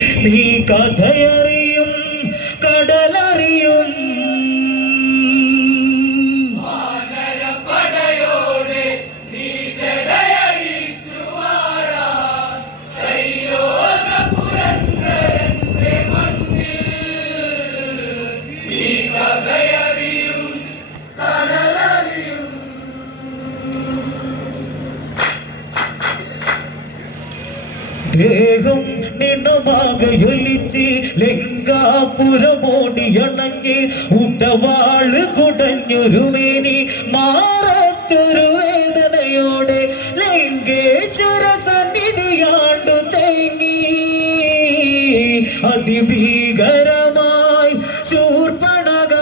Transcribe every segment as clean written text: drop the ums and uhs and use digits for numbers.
നീ കഥയറിയും കടലറിയും ദേഹം നിണമാകയൊലിച്ച് ലങ്കാപുരമോടിയണങ്ങി ഉണ്ടവാള് കുടഞ്ഞൊരു മേനി മാററ്റൊരു വേദനയോടെ ലങ്കേശ്വര സന്നിധിയാണ്ടു തേങ്ങി അതിഭീകരമായി ശൂർപ്പണക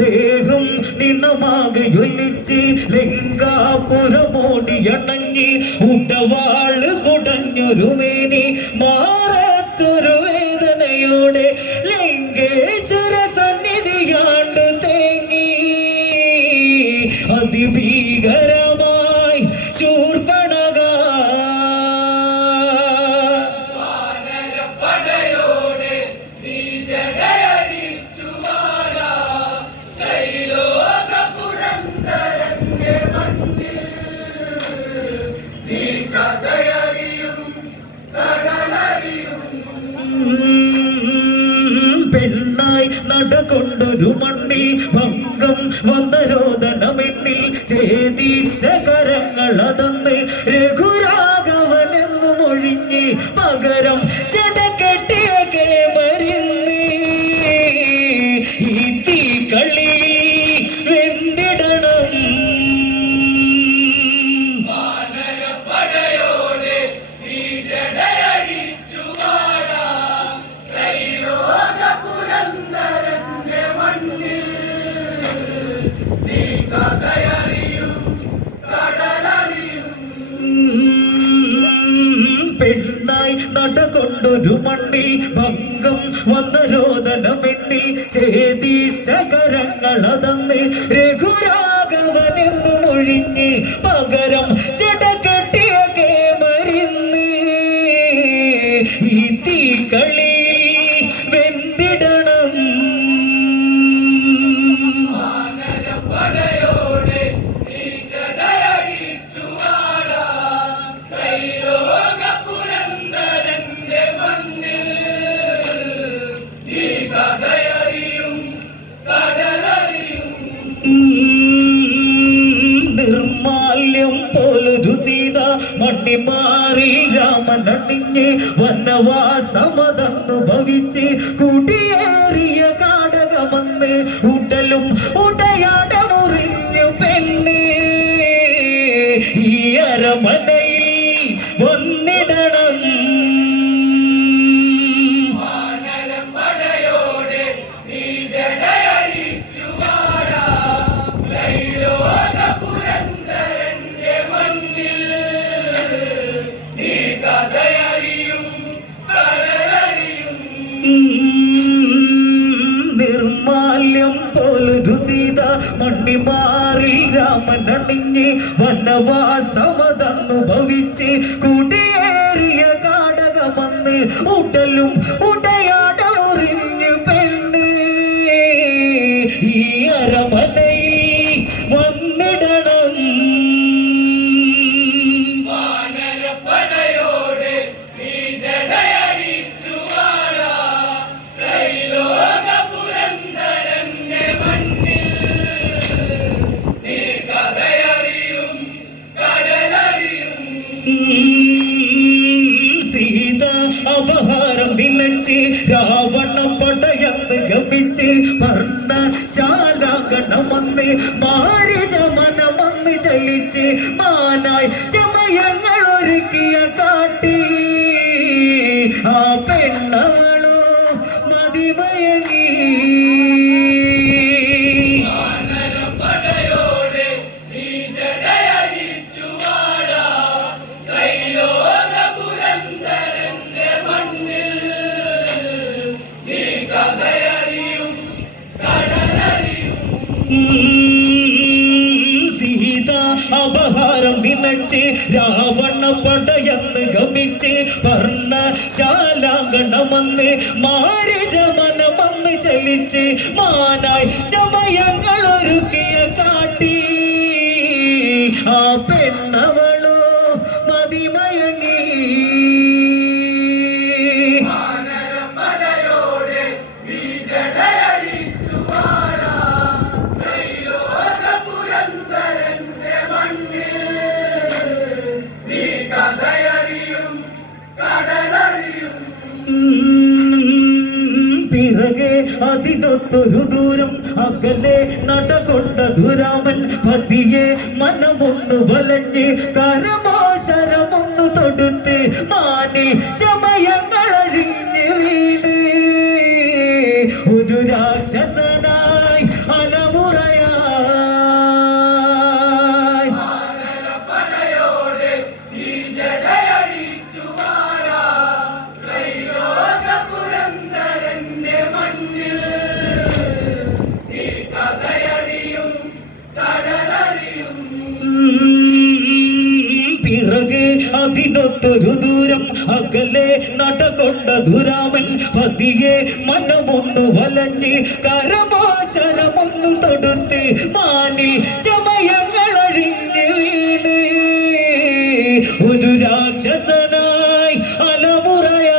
ദേഹം നിണമാകയൊലിച്ച് ലങ്കാപുരമോടിയണങ്ങി ഉണ്ടവാള് കുടഞ്ഞൊരു മേനി മാറാത്തൊരു വേദനയോടെ ലങ്കേശ്വര സന്നിധിയാണ്ടു തേങ്ങി അതിഭീകരമായി ശൂർപ്പണക പെണ്ണായി നടകൊണ്ടൊരു മണ്ണിൽ ഭംഗം വന്ന രോദനമെന്നിൽ ഛേദിച്ച കരങ്ങളതന്ന് രഘുരാഘവനെന്നു മൊഴിഞ്ഞ് പകരം ചെടക്കെട്ടിയ കേമരിന്ന് ഈ തീക്കളിയിൽ വെന്തിടണം പെണ്ണായി നടകൊണ്ടൊരു മണ്ണിൽ ഭംഗം വന്ന രോദനമെന്നിൽ ഛേദിച്ച കരങ്ങളതന്ന് രഘുരാഘവനെന്നു മൊഴിഞ്ഞ് പകരം ചെടക്കെട്ടിയ കേമരിന്ന് ഈ തീക്കളിയിൽ വെന്തിടണം നിർമാല്യം പോലൊരു സീത മണ്ണിമാറിൽ രാമനണിഞ്ഞ് വനവാസമതന്നു ഭവിച്ച് കുടിയേറിയ കാടകമെന്ന് ഉടലും ഉടയാട മുറിഞ്ഞു പെണ്ണ് ഈ അരമനയിൽ വന്നിടണം നിർമാല്യം പോലൊരു സീത മണ്ണിമാറിൽ രാമനണിഞ്ഞ് വനവാസമതന്നു ഭവിച്ച് കുടിയേറിയ കാടകമെന്ന് ഉടലും ഉടയാട മുറിഞ്ഞു പെണ്ണ് ഈ അരമനയിൽ വന്നിടണം സീത അപഹാരം നിലച്ച് രാവണ പടയന്ന് ഗമിച്ച് പർണശാലാഗണമെന്ന് മാരിജമനമെന്ന് ചലിച്ച് മാനായി ചമയങ്ങൾ ഒരുക്കിയ കാട്ടി ആ പെണ്ണവളോ മതിമയങ്ങി പടയോടെ നീ ജടയടി സീത അപഹാരം നിനച്ച് രാവണ പടയെന്ന് ഗമിച്ച് വർണ്ണശാലാങ്കണമെന്ന് മാരിജമനമെന്ന് ചലിച്ച് മാനായി ചമയങ്ങൾ ഒരുക്കിയ കാട്ടി ആ പെണ്ണവളോ മതിമയങ്ങി പിറകെ അതിനൊത്തൊരു ദൂരം അകലെ നടകൊണ്ട ദുരാമൻ പതിയെ മനമൊന്ന് വലഞ്ഞ് കരമോശരമൊന്ന് തൊടുത്ത് മാനിൽ ചമയങ്ങൾ അഴിഞ്ഞ് വീണ് ഒരു രാക്ഷസനായി അലമുറയായി പിറകെ അതിനൊത്തൊരു ദൂരം അകലെ നടകൊണ്ട ദുരാമൻ പതിയെ മനമൊന്ന് വലഞ്ഞ് കരമോശരമൊന്ന് തൊടുത്ത് മാനിൽ ചമയങ്ങൾ അഴിഞ്ഞ് വീണ് ഒരു രാക്ഷസനായി അലമുറയായി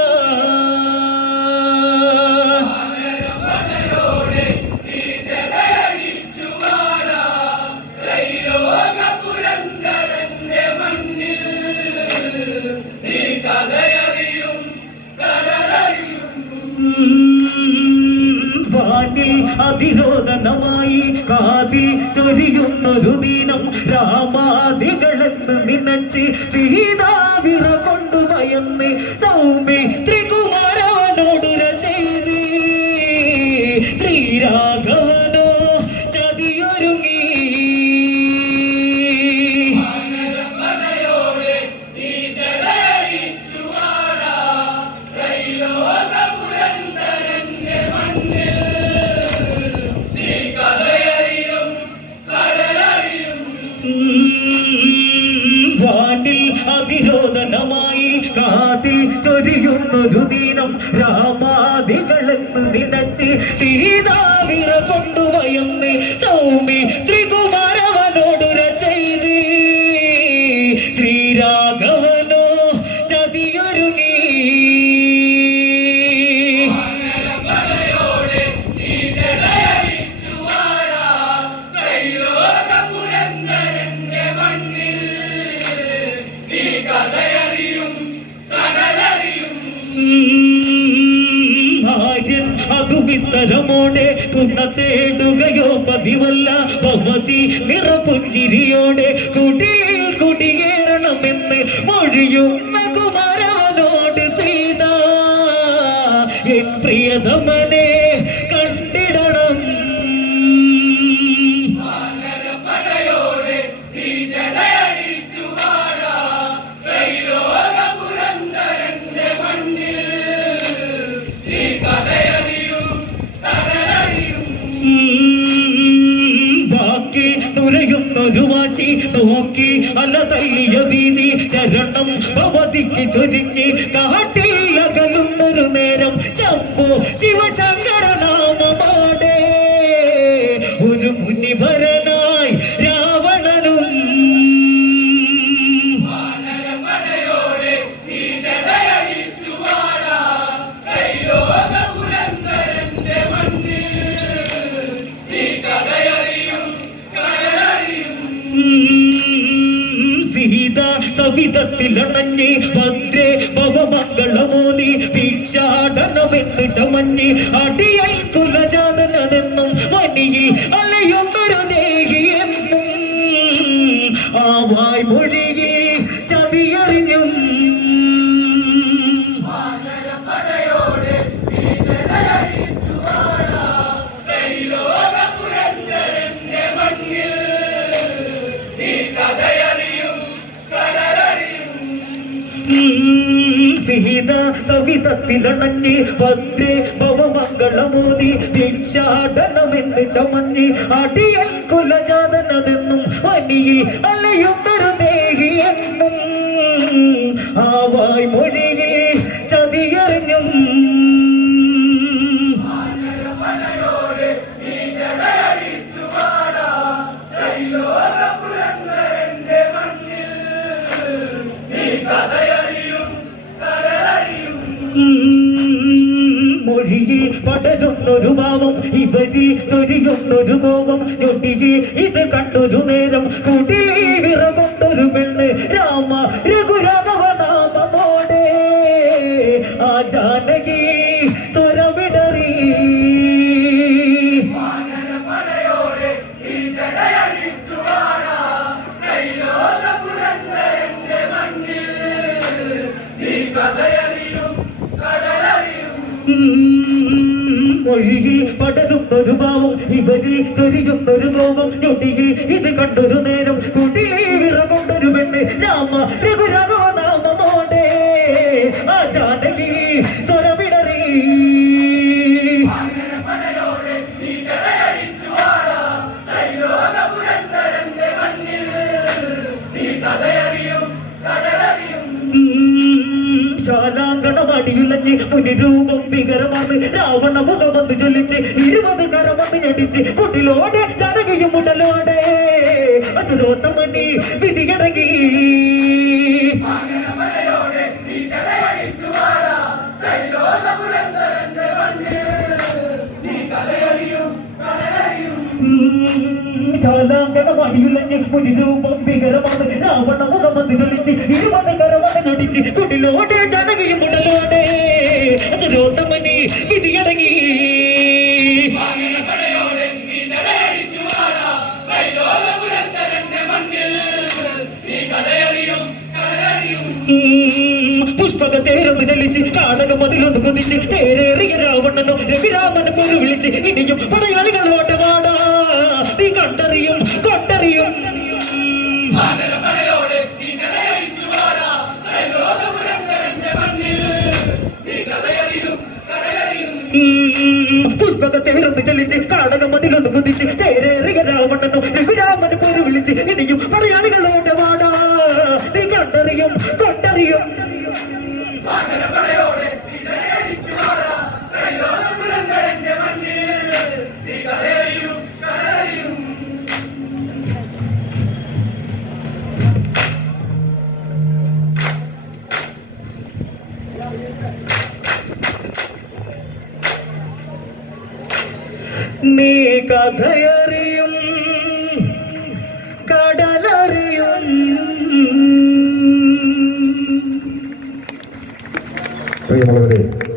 വാനിൽ അതിരോധനമായി കാതിൽ ചൊരിയുന്നൊരു ദിനം രാമാദികളെന്ന് നിനച്ച് സീതാവിറ കൊണ്ടു ഭയന്ന് സൗമിത്രികുമാരവനോടുര ചെയ്ത് ശ്രീരാഘവനോ ചതിയൊരുങ്ങി വാനിൽ അതിരോധനമായി കാതിൽ ചൊരിയുന്നൊരു ദിനം രാമാദികളെന്ന് നിനച്ച് സീതാവിറ കൊണ്ടുവയന്ന് സൗമിത്രികുമാരവനോടുര ചെയ്ത് ശ്രീരാഘവനോ ചതിയൊരുങ്ങി ആര്യൻ അതുമിത്തരമോടെ തുണ തേടുകയോ പതിവല്ല ഭവതി നിറപുഞ്ചിരിയോടെ കുടിയിൽ കുടിയേറണമെന്ന് മൊഴിയുന്ന കുമാരവനോട് സീത എൻ പ്രിയതമനെ കണ്ടിടണം വാക്കിൽ നുരയുന്നൊരു വാശി നോക്കി അല തല്ലിയ ഭീതി ശരണം ഭവതിക്ക് ചൊരിഞ്ഞ് കാട്ടിൽ അകലുന്നൊരു നേരം ശംഭോ ശിവശങ്കര നാമമാടെ ഒരു മുനിവരനായി രാവണനും സീത സവിധത്തിലണഞ്ഞ് ഭദ്രേ ഭവമംഗളമോദി ഭിക്ഷാടനമെന്ന് ചമഞ്ഞ് അടിയൽ കുലജാതനെന്നും മണിയിൽ അലയൊന്നൊരു ദേഹിയെന്നും ആ വായ്മൊഴിയെ ചതിയറിഞ്ഞും സീത സവിധത്തിലണഞ്ഞ് ഭദ്രേ ഭവമംഗളമോദി ഭിക്ഷാടനമെന്ന് ചമഞ്ഞ് അടിയൽ കുലജാതനെന്നും വനിയിൽ അലയുന്നൊരു ദേഹിയെന്നും ആവായ് മൊഴിയിൽ ചതിയറിഞ്ഞും മൊഴിയിൽ പടരുന്നൊരു ഭാവം ഇവരിൽ ചൊരിയുന്നൊരു കോപം ഞൊട്ടിയിൽ ഇത് കണ്ടൊരു നേരം കൂട്ടിൽ വിറകൊണ്ടൊരു പെണ്ണ് രാമ രഘുരാഘവ നാമമോടെ ആ ജാനകി സ്വരമിടറി മൊഴിയിൽ പടരുന്നൊരു ഭാവം ഇവരിൽ ചൊരിയുന്നൊരു കോപം ഞൊട്ടിയിൽ ഇത് കണ്ടൊരു നേരം കുട്ടിലെ വിറകൊണ്ടൊരു പെണ്ണ് രാമ രഘുരാഘവ നാമമോടെ ആ ജാനകി സ്വരമിടറി ശാലാങ്കണമടിയുലഞ്ഞ് മുനിരൂപം ഭീകരമാണ് രാവണ മുഖമന്ന് ചൊല്ലിച്ച് 20 കരമന്ന് ഞടിച്ച് കുട്ടിലോടെ ജനകയും മുടലോടെ അസുരോത്തമനി വിധിയടങ്ങി ശാലാങ്കണമടിയുലഞ്ഞ് മുനിരൂപം ഭീകരമാണ് രാവണ മുഖമന്ന് ചൊല്ലിച്ച് 20 കരമന്ന് ഞടിച്ച് കുട്ടിലോടെ ജനകയും മുടലോടെ അസുരോത്തമനി വിധിയടങ്ങി പുഷ്പകത്തേരൊന്ന് ചലിച്ച് കാടകം അതിലൊന്ന് കുതിച്ച് തേരേറിയ രാവണനോ രഘുരാമനെ പേര് വിളിച്ച് ഇനിയും പടയാളികളോടെ വാടാ നീ കണ്ടറിയും കൊണ്ടറിയും പുഷ്പകത്തേരൊന്ന് ചലിച്ച് കാടകം അതിലൊന്ന് കുതിച്ച് തേരേറിയ രാവണനോ രഘുരാമനെ പേര് വിളിച്ച് ഇനിയും പടയാളികളോടെ വാടാ നീ കണ്ടറിയും കൊണ്ടറിയും നീ കഥയറിയും കടലറിയും പ്രിയമുള്ളവരെ